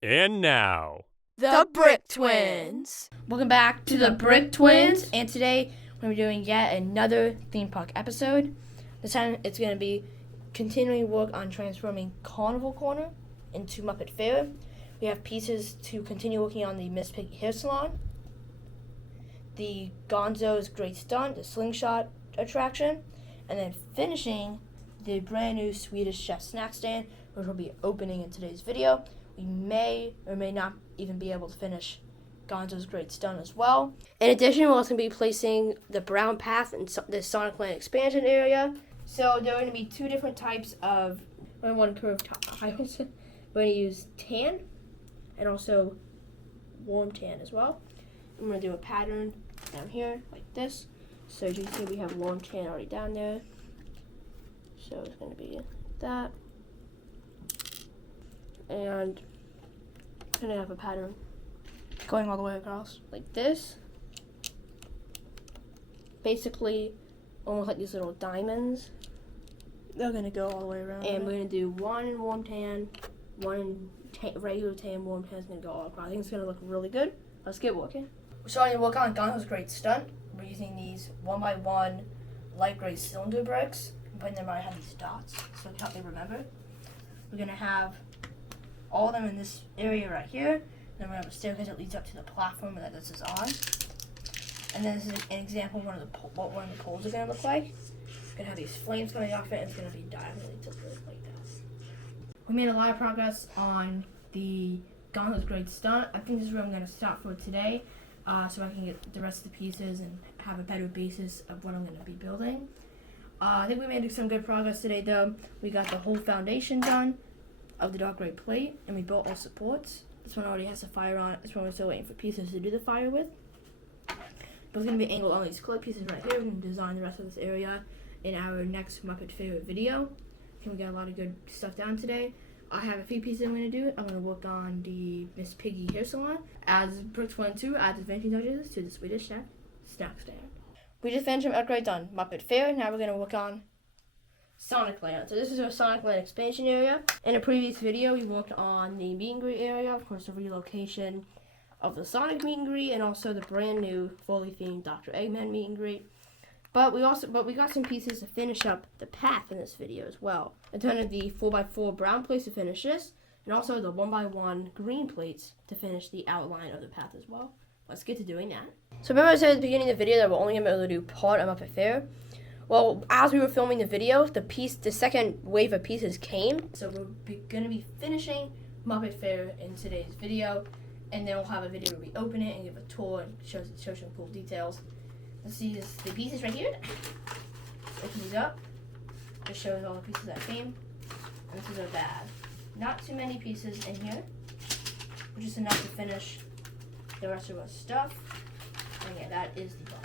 And now, The Brick Twins. Welcome back to the Brick Twins, and today we're doing yet another theme park episode. This time it's going to be continuing work on transforming Carnival Corner into Muppet Fair. We have pieces to continue working on the Miss Piggy Hair Salon, the Gonzo's Great Stunt, the Slingshot attraction, and then finishing the brand new Swedish Chef snack stand, which will be opening in today's video. We may or may not even be able to finish Gonzo's Great Stunt as well. In addition, we're also going to be placing the brown path in the Sonic Land expansion area. So there are going to be two different types of one curved tiles. We're going to use tan and also warm tan as well. I'm going to do a pattern down here like this. So as you can see, we have warm tan already down there. So it's going to be that. And I'm going to have a pattern going all the way across like this. Basically, almost like these little diamonds. They're going to go all the way around. And we're going to do one in warm tan, one in regular tan, warm tan is going to go all across. I think it's going to look really good. Let's get working. We're starting to work on Gonzo's Great Stunt. We're using these 1x1 light gray cylinder bricks. I'm putting them right behind these dots so it can help me remember. We're going to have all of them in this area right here. Then we have a staircase that leads up to the platform that this is on. And then this is an example of what one of the poles are going to look like. It's going to have these flames coming off it, and it's going to be diagonally tilted like that. We made a lot of progress on the Gonzo's Great Stunt. I think this is where I'm going to stop for today, so I can get the rest of the pieces and have a better basis of what I'm going to be building. I think we made some good progress today, though. We got the whole foundation done of the dark gray plate, and we built all supports. This one already has a fire on it. This one we're still waiting for pieces to do the fire with. But it's going to be angled on these clip pieces right here. We're going to design the rest of this area in our next Muppet Favorite video. I think we got a lot of good stuff down today. I have a few pieces I'm going to do. I'm going to work on the Miss Piggy Hair Salon. As Brick Twin 2, add the finishing touches to the Swedish Chef snack stand. We just finished an upgrade on Muppet Fair. Now we're going to work on Sonic Land. So this is our Sonic Land expansion area. In a previous video, we worked on the meet and greet area, of course, the relocation of the Sonic meet and greet, and also the brand new fully themed Dr. Eggman meet and greet. But we got some pieces to finish up the path in this video as well. I turned the 4x4 brown plates to finish this, and also the 1x1 green plates to finish the outline of the path as well. Let's get to doing that. So remember I said at the beginning of the video that we're only going to be able to do part of Muppet Fair? Well, as we were filming the video, the second wave of pieces came. So we're going to be finishing Muppet Fair in today's video. And then we'll have a video where we open it and give a tour and show some cool details. Let's see the pieces right here. Open these up. It shows all the pieces that came. And this is our bag. Not too many pieces in here. But just enough to finish the rest of our stuff. And yeah, that is the bus.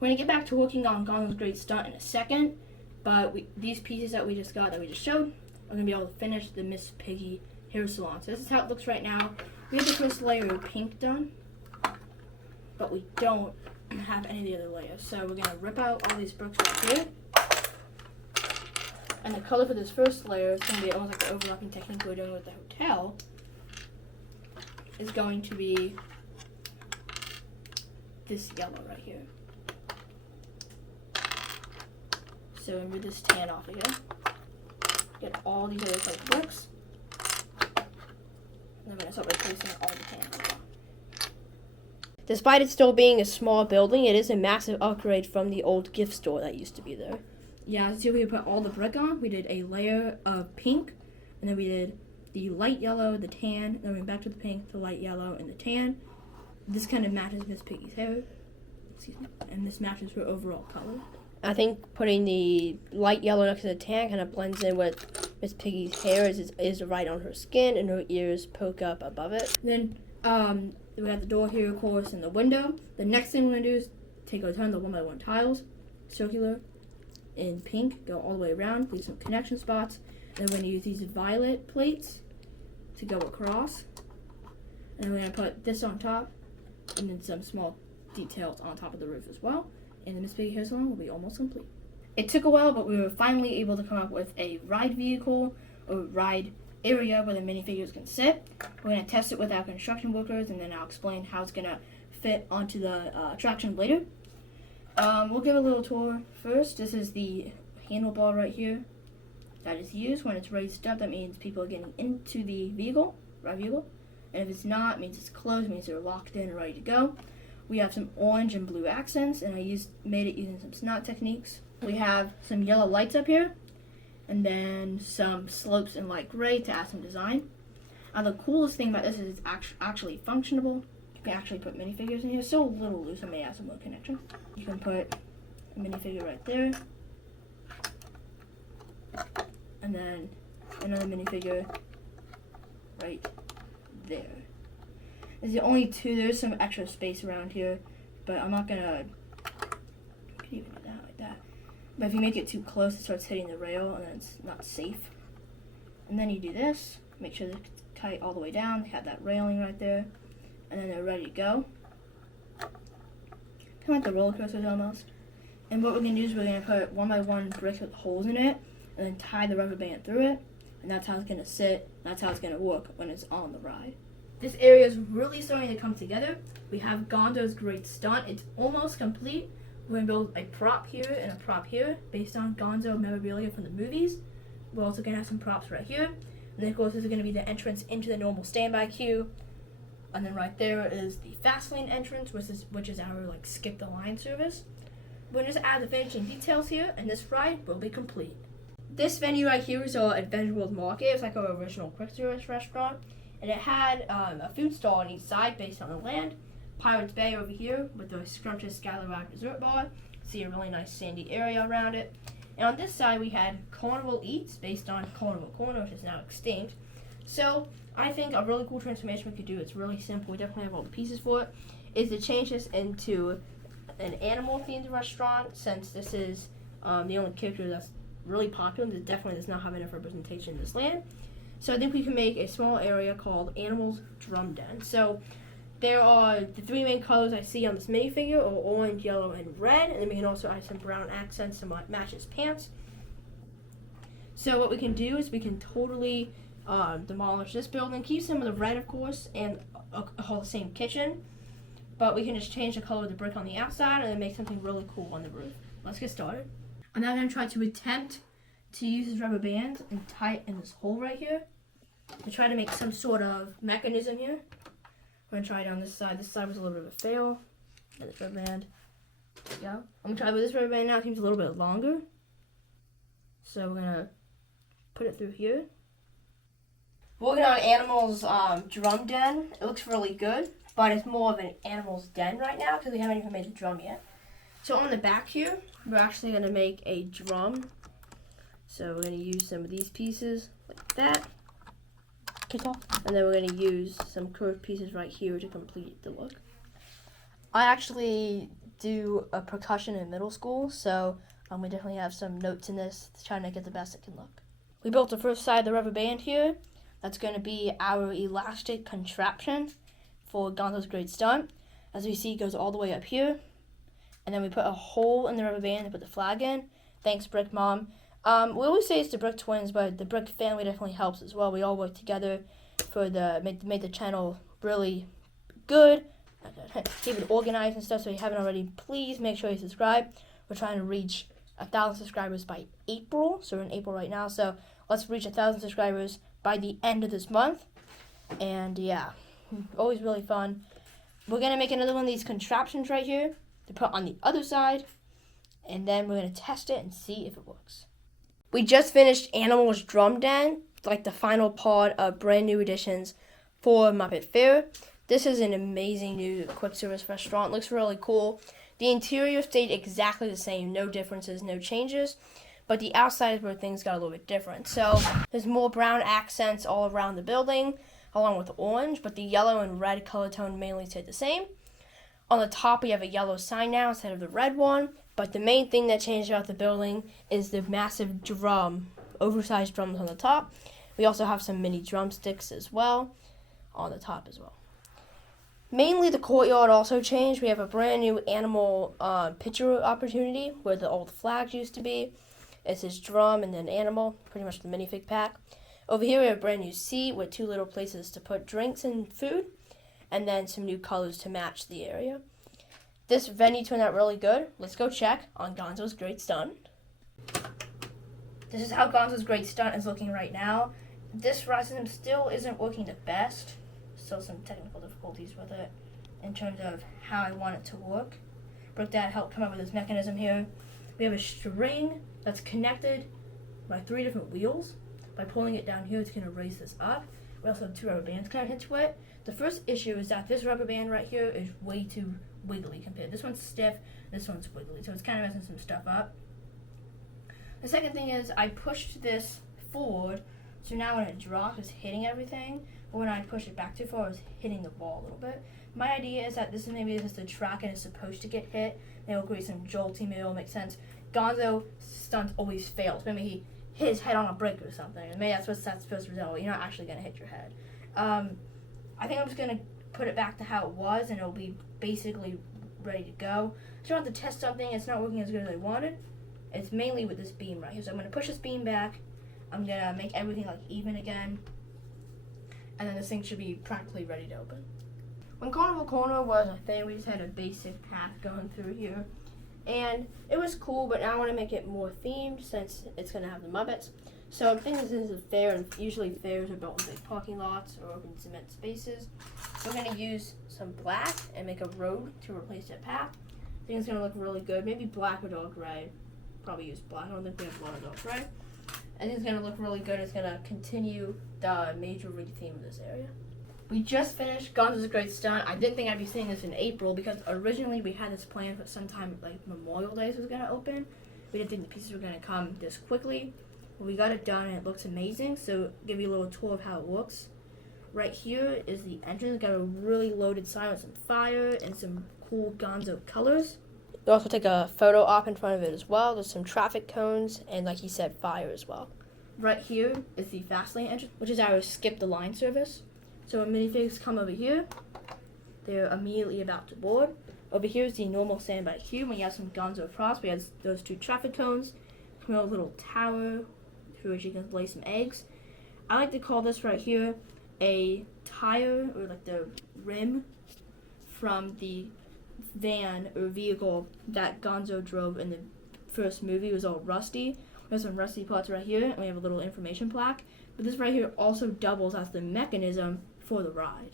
We're going to get back to working on Gonzo's Great Stunt in a second, but these pieces that we just got, that we just showed, are going to be able to finish the Miss Piggy Hair Salon. So this is how it looks right now. We have the first layer of pink done, but we don't have any of the other layers. So we're going to rip out all these bricks right here. And the color for this first layer is going to be almost like the overlapping technique we're doing with the hotel. Is going to be this yellow right here. So remove this tan off again. Get all these other type bricks. And I'm going to start replacing all the tan as well. Despite it still being a small building, it is a massive upgrade from the old gift store that used to be there. Yeah, so we put all the brick on. We did a layer of pink, and then we did the light yellow, the tan, then we went back to the pink, the light yellow, and the tan. This kind of matches Miss Piggy's hair. Excuse me. And this matches her overall color. I think putting the light yellow next to the tan kind of blends in with Miss Piggy's hair is right on her skin, and her ears poke up above it. Then we have the door here, of course, and the window. The next thing we're going to do is take our ton of the 1x1 tiles, circular, in pink, go all the way around, leave some connection spots. And then we're going to use these violet plates to go across. And then we're going to put this on top, and then some small details on top of the roof as well. And the Miss Piggy Hair Salon will be almost complete. It took a while, but we were finally able to come up with a ride vehicle, or ride area where the minifigures can sit. We're going to test it with our construction workers, and then I'll explain how it's going to fit onto the attraction later. We'll give a little tour first. This is the handlebar right here that is used when it's raised up. That means people are getting into the vehicle, ride vehicle. And if it's not, it means it's closed, it means they're locked in and ready to go. We have some orange and blue accents, and I made it using some Stunt techniques. We have some yellow lights up here, and then some slopes in light gray to add some design. The coolest thing about this is it's actually functionable. You can actually put minifigures in here. It's still a little loose, I may add some more connection. You can put a minifigure right there, and then another minifigure right there. There's the only two. There's some extra space around here, but I'm not gonna. You can even do that like that. But if you make it too close, it starts hitting the rail, and then it's not safe. And then you do this. Make sure they're tight all the way down. They have that railing right there, and then they're ready to go. Kind of like the roller coasters almost. And what we're gonna do is we're gonna put 1 by 1 bricks with holes in it, and then tie the rubber band through it. And that's how it's going to sit. That's how it's going to work when it's on the ride. This area is really starting to come together. We have Gonzo's great stunt. It's almost complete. We're going to build a prop here and a prop here based on Gonzo memorabilia from the movies. We're also going to have some props right here. And then, of course, this is going to be the entrance into the normal standby queue. And then right there is the fast lane entrance, which is our skip the line service. We're going to just add the finishing details here, and this ride will be complete. This venue right here is our Adventure World Market. It's like our original quick service restaurant. And it had a food stall on each side based on the land. Pirates Bay over here with the scrumptious Scallywag dessert bar. See a really nice sandy area around it. And on this side we had Carnival Eats based on Carnival Corner, which is now extinct. So I think a really cool transformation we could do, it's really simple, we definitely have all the pieces for it, is to change this into an animal themed restaurant, since this is the only character that's really popular. That definitely does not have enough representation in this land. So I think we can make a small area called Animals Drum Den. So there are the 3 main colors I see on this minifigure are orange, yellow, and red. And then we can also add some brown accents to match his pants. So what we can do is we can totally demolish this building, keep some of the red, of course, and the same kitchen. But we can just change the color of the brick on the outside and then make something really cool on the roof. Let's get started. I'm now going to try to attempt to use this rubber band and tie it in this hole right here to try to make some sort of mechanism here. We're going to try it on this side. This side was a little bit of a fail. And this rubber band. There we go. I'm going to try with this rubber band now. It seems a little bit longer. So we're going to put it through here. We're working on Animals Drum Den. It looks really good, but it's more of an Animals Den right now because we haven't even made the drum yet. So on the back here, we're actually going to make a drum. So we're going to use some of these pieces like that. And then we're going to use some curved pieces right here to complete the look. I actually do a percussion in middle school, so we definitely have some notes in this to try to make it the best it can look. We built the first side of the rubber band here. That's going to be our elastic contraption for Gonzo's great stunt. As we see, it goes all the way up here. And then we put a hole in the rubber band to put the flag in. Thanks, Brick Mom. We always say it's the Brick Twins, but the Brick family definitely helps as well. We all work together for make the channel really good, keep it organized and stuff. So if you haven't already, please make sure you subscribe. We're trying to reach 1,000 subscribers by April. So we're in April right now. So let's reach 1,000 subscribers by the end of this month. And yeah, always really fun. We're going to make another one of these contraptions right here to put on the other side, and then we're going to test it and see if it works. We just finished Animals Drum Den, like the final part of brand new additions for Muppet Fair. This is an amazing new quick service restaurant. Looks really cool. The interior stayed exactly the same, no differences, no changes, but the outside is where things got a little bit different. So there's more brown accents all around the building, along with orange, but the yellow and red color tone mainly stayed the same. On the top, we have a yellow sign now instead of the red one. But the main thing that changed about the building is the massive drum, oversized drums on the top. We also have some mini drumsticks as well on the top as well. Mainly the courtyard also changed. We have a brand new animal picture opportunity where the old flags used to be. It says drum and then animal, pretty much the minifig pack. Over here we have a brand new seat with 2 little places to put drinks and food, and then some new colors to match the area. This venue turned out really good. Let's go check on Gonzo's Great Stunt. This is how Gonzo's Great Stunt is looking right now. This ride system still isn't working the best. Still some technical difficulties with it in terms of how I want it to work. But that helped come up with this mechanism here. We have a string that's connected by 3 different wheels. By pulling it down here, it's going to raise this up. We also have 2 rubber bands connected to it. The first issue is that this rubber band right here is way too wiggly compared. This one's stiff, this one's wiggly, so it's kind of messing some stuff up. The second thing is I pushed this forward, so now when it drops, it's hitting everything. But when I push it back too far, it's hitting the wall a little bit. My idea is that this is maybe just the track and it's supposed to get hit. Maybe it'll create some jolting, maybe it'll make sense. Gonzo stunts always fails. Maybe he hit his head on a brick or something, and maybe that's what that's supposed to result. You're not actually going to hit your head. I think I'm just going to put it back to how it was, and it'll be basically ready to go. I just want to test something. It's not working as good as I wanted. It's mainly with this beam right here. So I'm going to push this beam back. I'm going to make everything like even again. And then this thing should be practically ready to open. When Carnival Corner was a thing, we just had a basic path going through here. And it was cool, but now I want to make it more themed since it's going to have the Muppets. So I'm thinking this is a fair, and usually fairs are built in big parking lots or open cement spaces. So we're going to use some black and make a road to replace that path. I think it's going to look really good. Maybe black or dark gray. Probably use black. I don't think we have a lot of dark gray. I think it's going to look really good. It's going to continue the major rig theme of this area. We just finished Gonzo's Great Stunt. I didn't think I'd be seeing this in April because originally we had this plan for sometime like Memorial Day was going to open. We didn't think the pieces were going to come this quickly. But we got it done and it looks amazing. So I'll give you a little tour of how it looks. Right here is the entrance. It's got a really loaded sign with some fire and some cool Gonzo colors. You also take a photo op in front of it as well. There's some traffic cones and, like he said, fire as well. Right here is the fast lane entrance, which is our skip the line service. So when minifigs come over here, they're immediately about to board. Over here is the normal standby queue. When you have some Gonzo props, we have those 2 traffic cones. Come out a little tower through which you can lay some eggs. I like to call this right here a tire, or like the rim from the van or vehicle that Gonzo drove in the first movie. It was all rusty. We have some rusty parts right here, and we have a little information plaque. But this right here also doubles as the mechanism for the ride.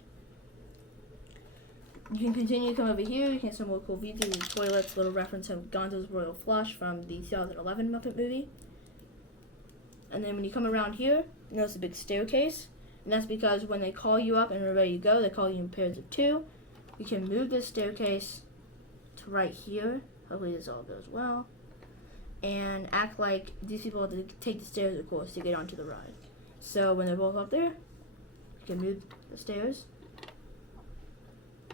You can continue to come over here. You can have some more cool views of the toilets, little reference of Gonzo's Royal Flush from the 2011 Muppet movie. And then when you come around here, you notice a big staircase. And that's because when they call you up and are ready to go, they call you in pairs of 2. You can move this staircase to right here. Hopefully this all goes well. And act like these people have to take the stairs, of course, to get onto the ride. So when they're both up there, you can move the stairs.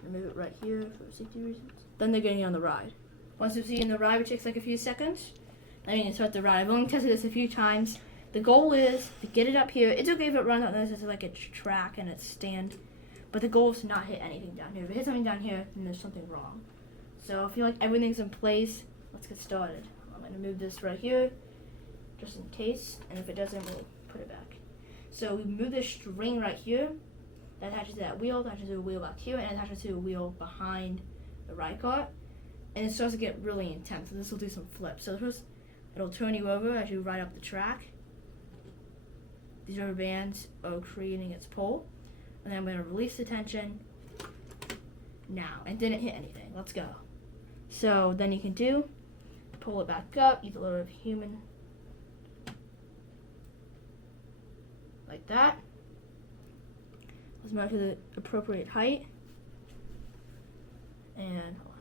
And move it right here for safety reasons. Then they're getting on the ride. Once you see in the ride, which takes like a few seconds, then you can start the ride. I've only tested this a few times. The goal is to get it up here. It's okay if it runs out there, it's like a track and it's stand. But the goal is to not hit anything down here. If it hits something down here, then there's something wrong. So I feel like everything's in place. Let's get started. I'm going to move this right here, just in case. And if it doesn't, we'll put it back. So we move this string right here. That attaches to that wheel, attaches to a wheel back here, and attaches to a wheel behind the ride cart. And it starts to get really intense. So this will do some flips. So first, it'll turn you over as you ride up the track. These rubber bands are creating its pole. And then I'm going to release the tension now. And didn't hit anything. Let's go. So then you can pull it back up, use a little bit of human. Like that. Let's mount to the appropriate height. And hold on.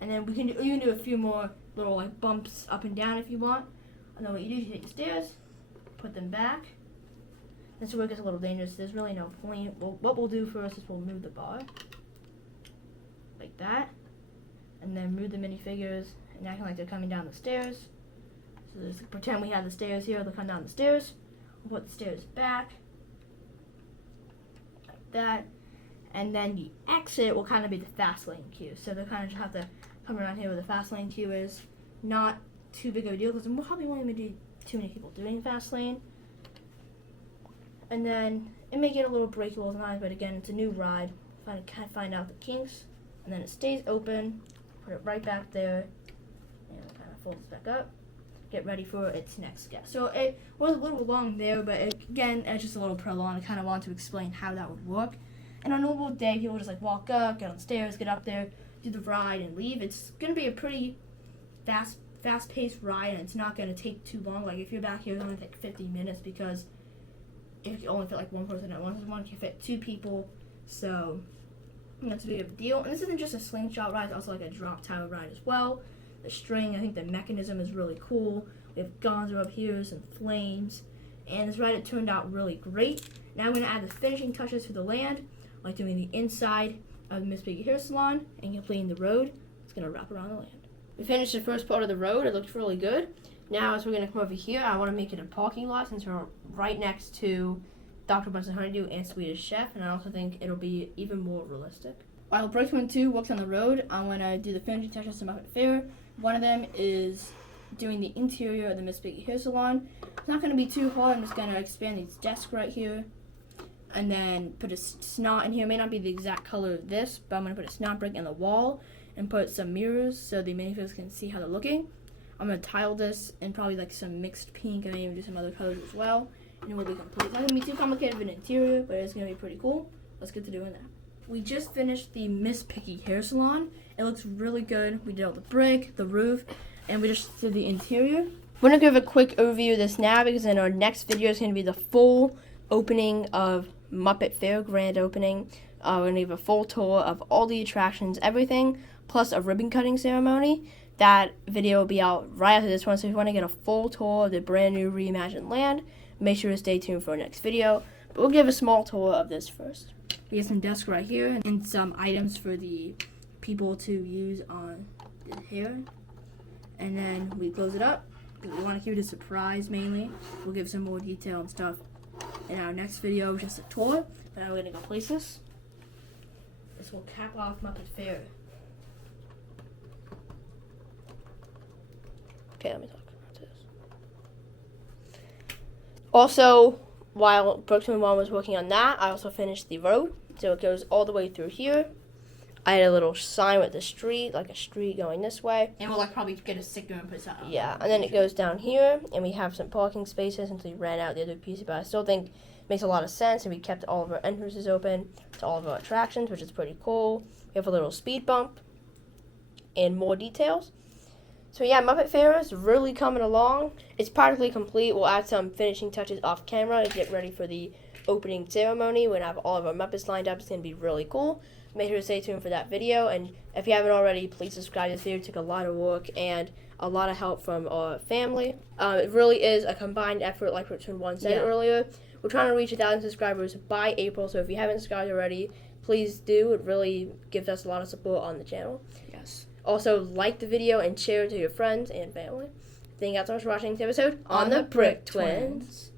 And then you can do a few more little like bumps up and down if you want. And then what you do is you take the stairs, put them back. This is where it gets a little dangerous. There's really no point. What we'll do first is we'll move the bar. Like that. And then move the minifigures and acting like they're coming down the stairs. So just pretend we have the stairs here. They'll come down the stairs. We'll put the stairs back. Like that. And then the exit will kind of be the fast lane queue. So they'll kind of just have to come around here where the fast lane queue is. Not too big of a deal because we'll probably only do too many people doing fast lane. And then it may get a little breakable sometimes, but again, it's a new ride. Kind of find out the kinks, and then it stays open. Put it right back there, and kind of folds back up. Get ready for its next step. So it was a little long there, but again, it's just a little prolonged. I kind of wanted to explain how that would work. And on a normal day, people just like walk up, get on stairs, get up there, do the ride, and leave. It's gonna be a pretty fast-paced ride, and it's not gonna take too long. Like if you're back here, it's only take 50 minutes because if you only fit like one person at once, one can fit 2 people. So that's a big of a deal. And this isn't just a slingshot ride; it's also like a drop tower ride as well. The string, I think the mechanism is really cool. We have Gonzo up here, some flames, and this ride it turned out really great. Now I'm gonna add the finishing touches to the land, like doing the inside of the Miss Piggy Hair Salon and completing the road. It's gonna wrap around the land. We finished the first part of the road. It looked really good. Now as we're gonna come over here, I want to make it a parking lot since we're right next to Dr. Bunsen Honeydew and Swedish Chef, and I also think it'll be even more realistic. While Brooksman 2 works on the road, I'm going to do the finishing touches to Muppet Fair. One of them is doing the interior of the Miss Piggy Hair Salon. It's not going to be too hard. I'm just going to expand these desks right here and then put a snot in here. It may not be the exact color of this, but I'm going to put a snot brick in the wall and put some mirrors so the minifigures can see how they're looking. I'm going to tile this in probably like some mixed pink and maybe do some other colors as well. And it will be complete. It's not going to be too complicated of an interior, but it's going to be pretty cool. Let's get to doing that. We just finished the Miss Piggy Hair Salon. It looks really good. We did all the brick, the roof, and we just did the interior. We're going to give a quick overview of this now because in our next video is going to be the full opening of Muppet Fair, grand opening. We're going to give a full tour of all the attractions, everything, plus a ribbon cutting ceremony. That video will be out right after this one, so if you want to get a full tour of the brand new reimagined land, make sure to stay tuned for our next video. But we'll give a small tour of this first. We have some desks right here and some items for the people to use on the hair. And then we close it up. We want to keep it a surprise mainly. We'll give some more detail and stuff in our next video, just a tour. But now we're going to go place this. This will cap off Muppet Fair. Okay, let me talk about this. Also, while Brooksman 1 was working on that, I also finished the road. So it goes all the way through here. I had a little sign with the street, like a street going this way. And we'll like probably get a sticker and put something. Yeah, and then it goes down here, and we have some parking spaces until we ran out the other piece. But I still think it makes a lot of sense, and we kept all of our entrances open to all of our attractions, which is pretty cool. We have a little speed bump and more details. So yeah, Muppet Fair is really coming along. It's practically complete. We'll add some finishing touches off camera to get ready for the opening ceremony. We're going to have all of our Muppets lined up. It's going to be really cool. Make sure to stay tuned for that video. And if you haven't already, please subscribe to this video. It took a lot of work and a lot of help from our family. It really is a combined effort, like Richard 1 said earlier. We're trying to reach 1,000 subscribers by April. So if you haven't subscribed already, please do. It really gives us a lot of support on the channel. Yes. Also, like the video and share it to your friends and family. Thank you guys so much for watching this episode on the Brick Twins.